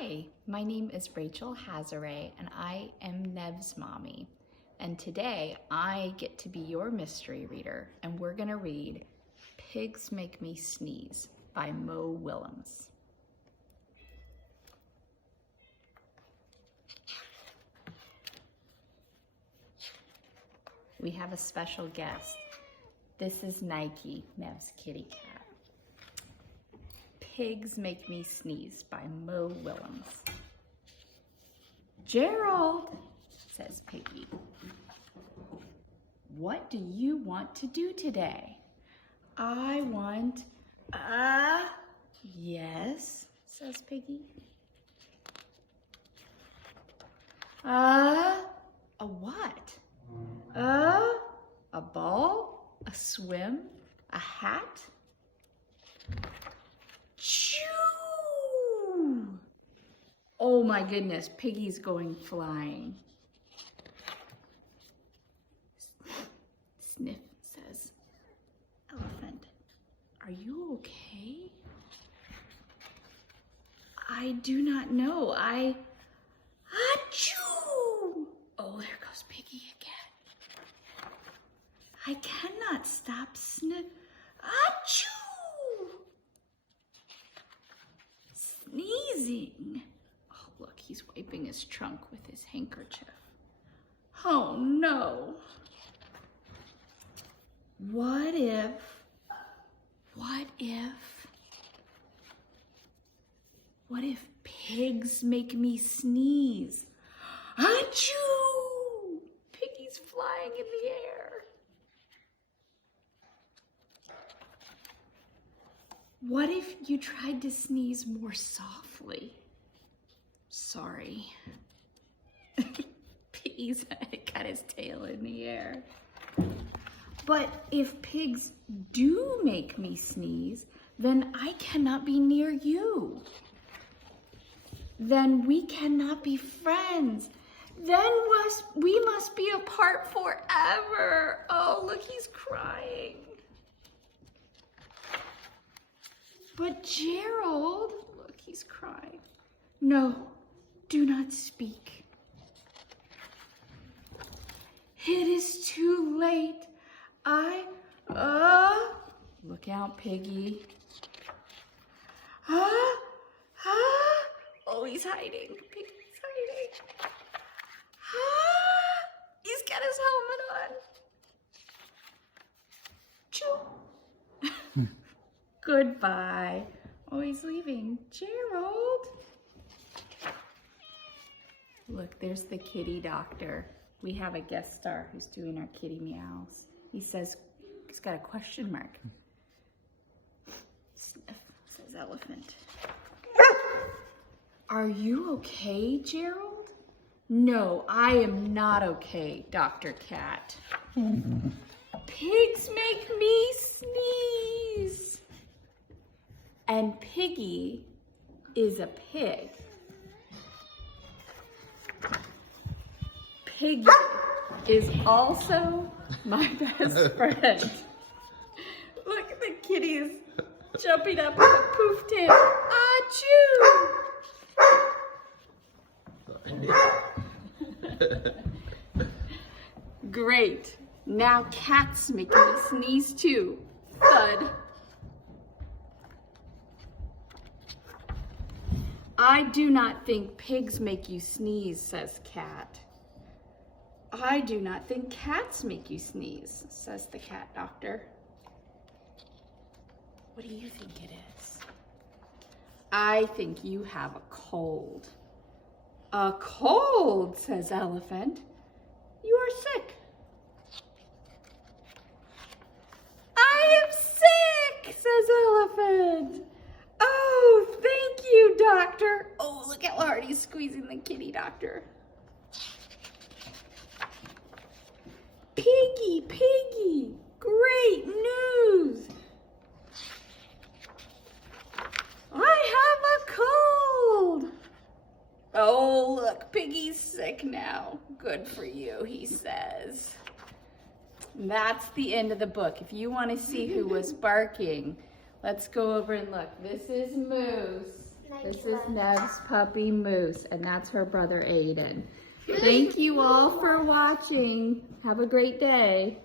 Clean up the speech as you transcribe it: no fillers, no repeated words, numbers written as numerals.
Hi, my name is Rachel Hazare and I am Nev's mommy. And today I get to be your mystery reader and we're gonna read Pigs Make Me Sneeze by Mo Willems. We have a special guest. This is Nike, Nev's kitty cat. Pigs Make Me Sneeze by Mo Willems. Gerald, says Piggy, what do you want to do today? I want, yes, says Piggy. A what? A ball? A swim? A hat? Choo! Oh my goodness, Piggy's going flying. Sniff, says Elephant. Are you okay? I do not know. Achoo! Oh, there goes Piggy again. I cannot stop Achoo! Sneezing. Oh, look, he's wiping his trunk with his handkerchief. Oh, no. What if pigs make me sneeze? Achoo! Piggy's flying in the air. What if you tried to sneeze more softly? Sorry. Piggy's got his tail in the air. But if pigs do make me sneeze, then I cannot be near you. Then we cannot be friends. Then we must be apart forever. Oh, look, he's crying. But Gerald, look, he's crying. No, do not speak. It is too late. Look out, Piggy. Oh, he's hiding. Piggy's hiding. He's got his helmet on. Choo. Goodbye. Oh, he's leaving. Gerald. Look, there's the kitty doctor. We have a guest star who's doing our kitty meows. He says, he's got a question mark. Sniff, says Elephant. Are you okay, Gerald? No, I am not okay, Dr. Cat. Pigs make me sneeze. And Piggy is a pig. Piggy is also my best friend. Look at the kitties jumping up with a poof tail. Achoo! Great. Now cats make me sneeze too. Thud. I do not think pigs make you sneeze, says Cat. I do not think cats make you sneeze, says the cat doctor. What do you think it is? I think you have a cold. A cold, says Elephant. You are sick. I am sick, says Elephant. Oh, thank you, doctor. Oh, look how hard he's squeezing the kitty doctor. Piggy, Piggy, great news. I have a cold. Oh, look, Piggy's sick now. Good for you, he says. That's the end of the book. If you want to see who was barking, let's go over and look. This is Moose. This is Nev's puppy Moose, and that's her brother Aiden. Thank you all for watching. Have a great day.